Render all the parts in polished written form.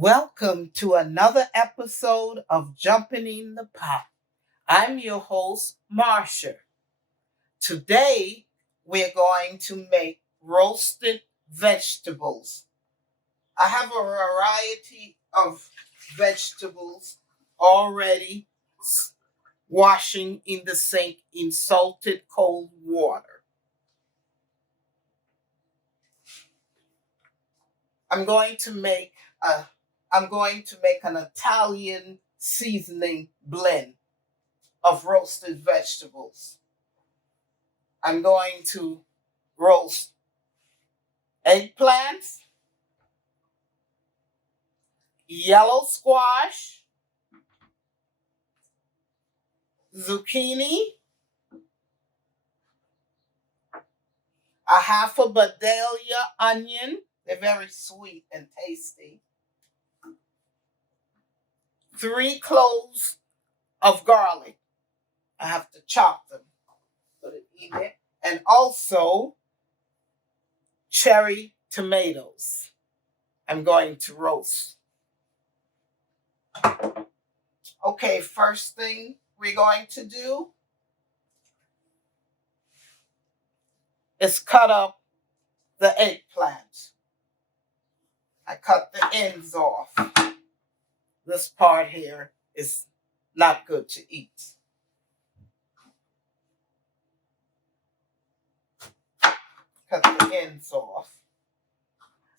Welcome to another episode of Jumping in the Pot. I'm your host, Marcia. Today, we're going to make roasted vegetables. I have a variety of vegetables already washing in the sink in salted cold water. I'm going to make an Italian seasoning blend of roasted vegetables. I'm going to roast eggplants, yellow squash, zucchini, a half a Vidalia onion. They're very sweet and tasty. 3 cloves of garlic. I have to chop them, put it in it. And also cherry tomatoes. I'm going to roast. Okay, first thing we're going to do is cut up the eggplant. I cut the ends off. This part here is not good to eat. Cut the ends off.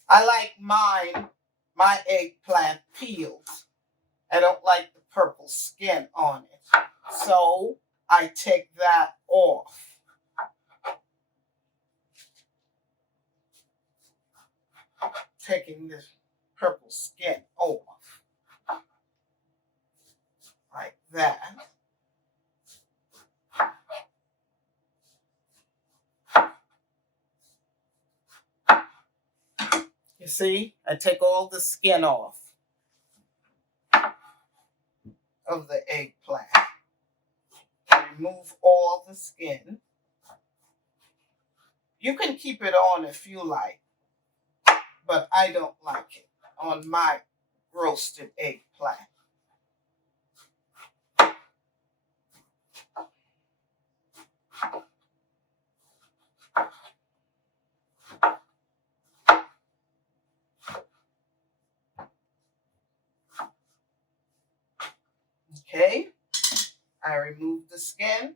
I like my eggplant peeled. I don't like the purple skin on it. So I take that off. Taking this purple skin off. Like that. You see, I take all the skin off of the eggplant. I remove all the skin. You can keep it on if you like, but I don't like it on my roasted eggplant. Okay, I remove the skin.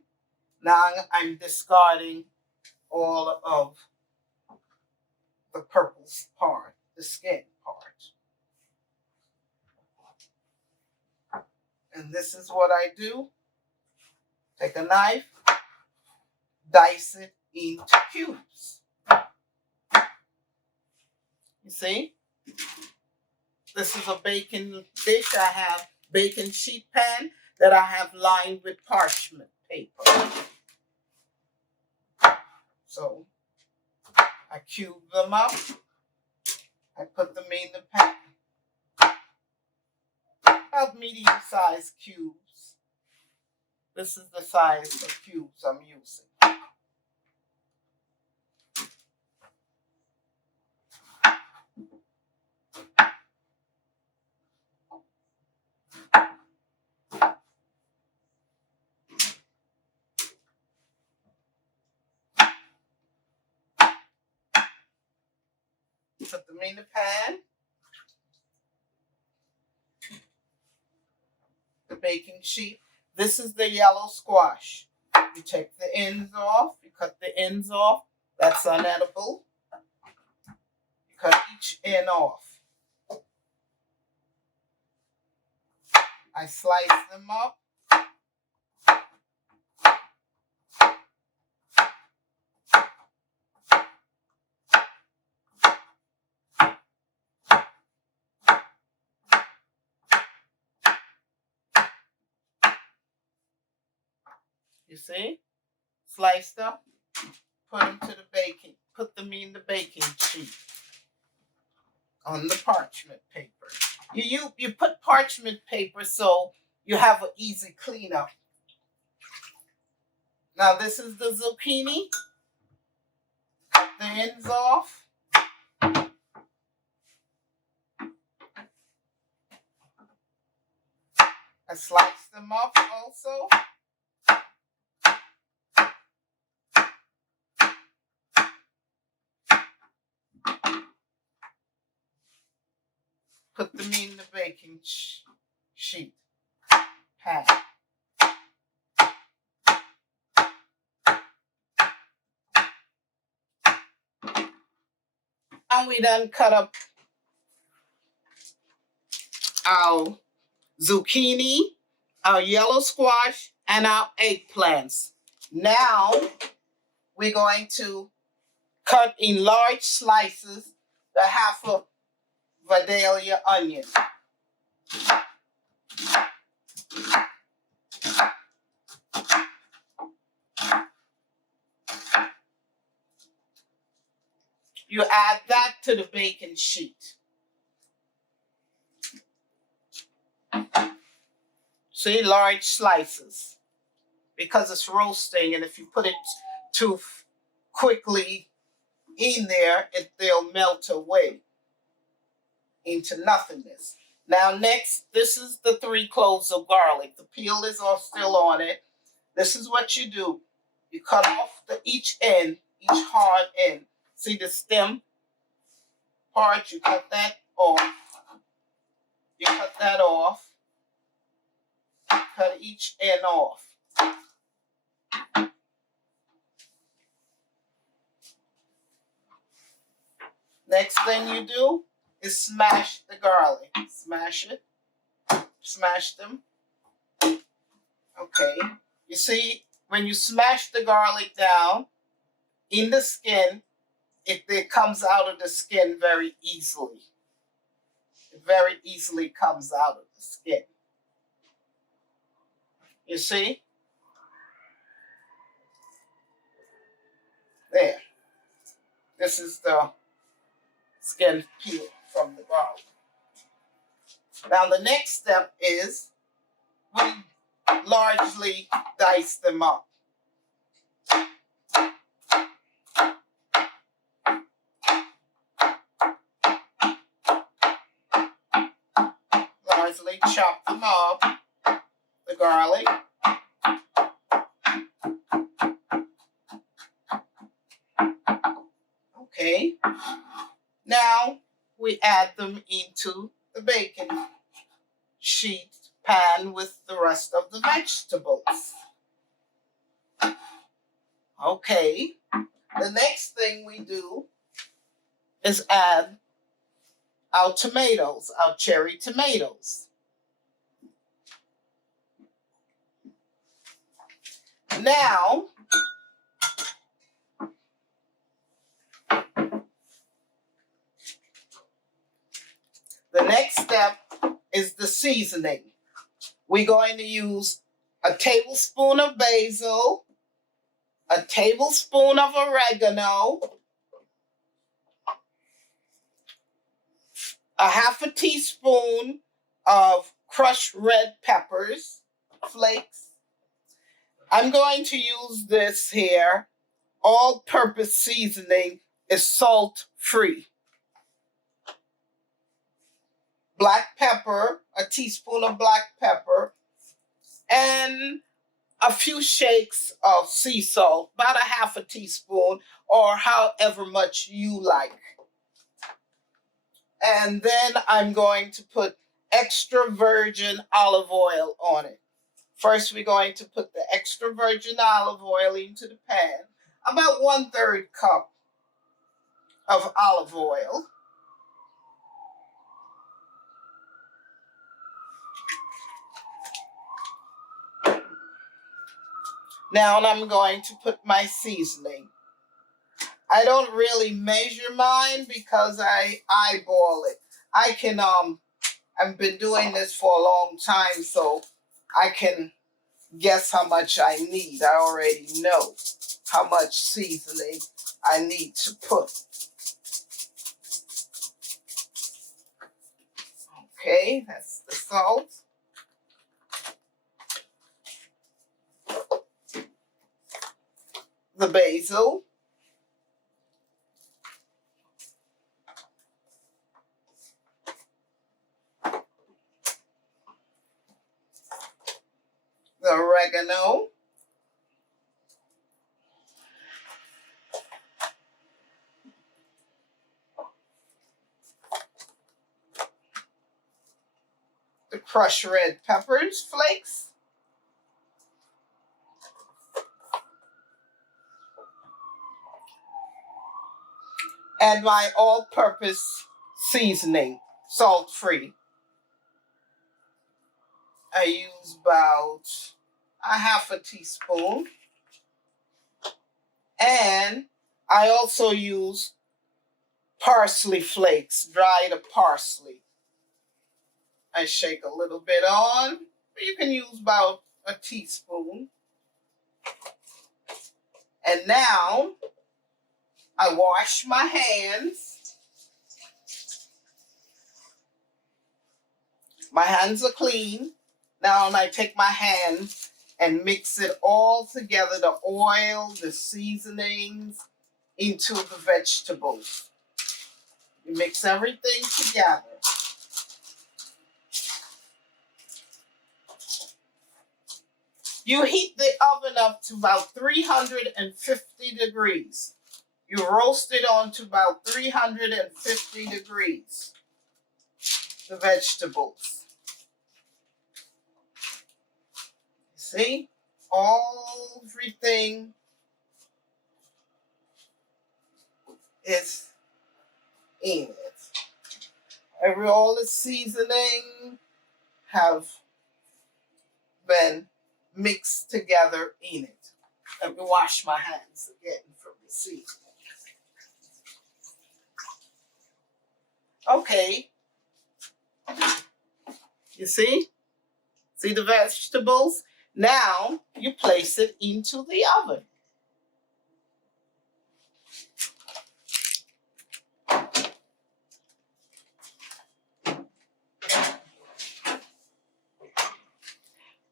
Now I'm discarding all of the purple part, the skin part. And this is what I do. Take a knife, dice it into cubes. You see? This is a baking dish. I have baking sheet pan that I have lined with parchment paper. So I cube them up. I put them in the pan. About medium-sized cubes. This is the size of cubes I'm using. Put them in the pan. The baking sheet. This is the yellow squash. You take the ends off. You cut the ends off. That's unedible. You cut each end off. I slice them up. You see? Sliced up. Put them in the baking sheet on the parchment paper. You put parchment paper so you have an easy cleanup. Now this is the zucchini. Cut the ends off. I slice them up also. Put them in the baking sheet pan. And we then cut up our zucchini, our yellow squash, and our eggplants. Now we're going to cut in large slices the half of Vidalia onion. You add that to the baking sheet. See, large slices. Because it's roasting, and if you put it too quickly in there, they'll melt away into nothingness. Now next, this is the 3 cloves of garlic. The peel is all still on it. This is what you do. You cut off each end, each hard end. See the stem part? You cut that off. You cut that off. Cut each end off. Next thing you do is smash the garlic. Smash it. Smash them. Okay. You see, when you smash the garlic down in the skin, it comes out of the skin very easily. It very easily comes out of the skin. You see? There. This is the skin peel from the garlic. Now the next step is we largely dice them up. Largely chop them up, the garlic. Okay. Now we add them into the baking sheet pan with the rest of the vegetables. Okay. The next thing we do is add our tomatoes, our cherry tomatoes. Now, the next step is the seasoning. We're going to use a tablespoon of basil, a tablespoon of oregano, a half a teaspoon of crushed red peppers, flakes. I'm going to use this here. All-purpose seasoning is salt-free. Black pepper, a teaspoon of black pepper, and a few shakes of sea salt, about a half a teaspoon, or however much you like. And then I'm going to put extra virgin olive oil on it. First, we're going to put the extra virgin olive oil into the pan, about 1/3 cup of olive oil. Now I'm going to put my seasoning. I don't really measure mine because I eyeball it. I've been doing this for a long time, so I can guess how much I need. I already know how much seasoning I need to put. Okay, that's the salt. The basil. oregano, the crushed red peppers flakes, and my all-purpose seasoning, salt-free. I use about a half a teaspoon. And I also use parsley flakes, dried parsley. I shake a little bit on. You can use about a teaspoon. And now I wash my hands. My hands are clean. Now I take my hands and mix it all together, the oil, the seasonings, into the vegetables. You mix everything together. You heat the oven up to about 350 degrees. You roast it on to about 350 degrees, the vegetables. See? Everything is in it. All the seasoning have been mixed together in it. Let me wash my hands again from the seasoning. Okay. You see? See the vegetables? Now you place it into the oven.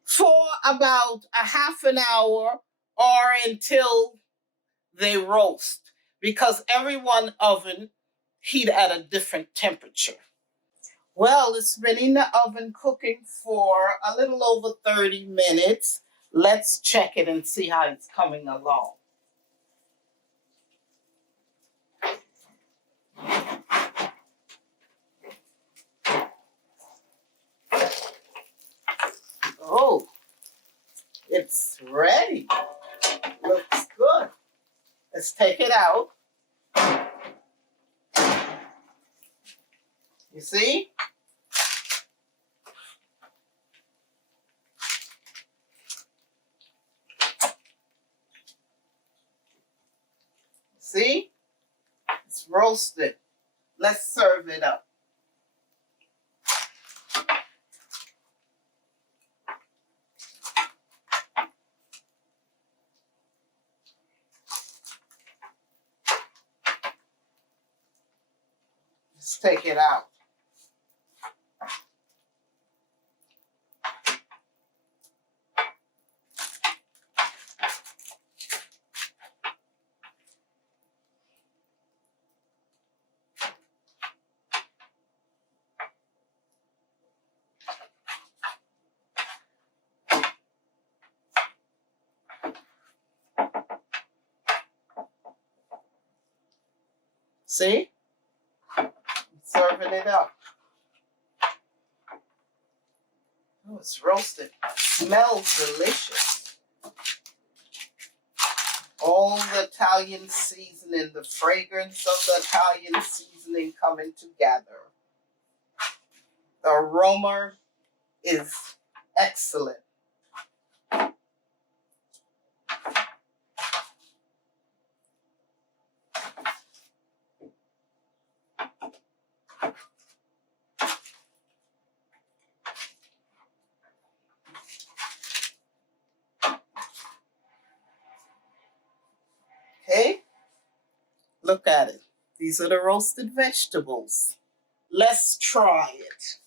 For about a half an hour or until they roast, because every one oven heat at a different temperature. Well, it's been in the oven cooking for a little over 30 minutes. Let's check it and see how it's coming along. Oh, it's ready. Looks good. Let's take it out. You see? See? It's roasted. Let's serve it up. Let's take it out. See? Serving it up. Oh, it's roasted. Smells delicious. All the Italian seasoning, the fragrance of the Italian seasoning coming together. The aroma is excellent. Okay, look at it. These are the roasted vegetables. Let's try it.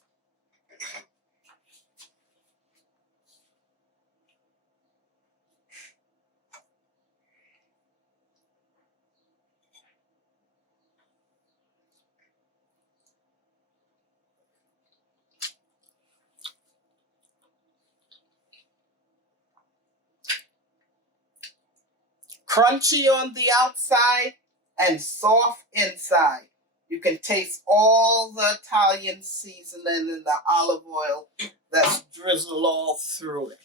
crunchy on the outside and soft inside. You can taste all the Italian seasoning and the olive oil that's drizzled all through it.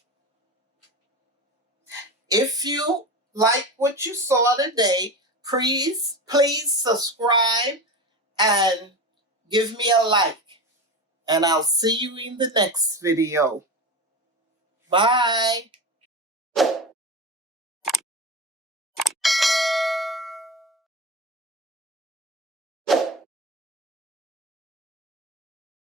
If you like what you saw today, please subscribe and give me a like. And I'll see you in the next video. Bye.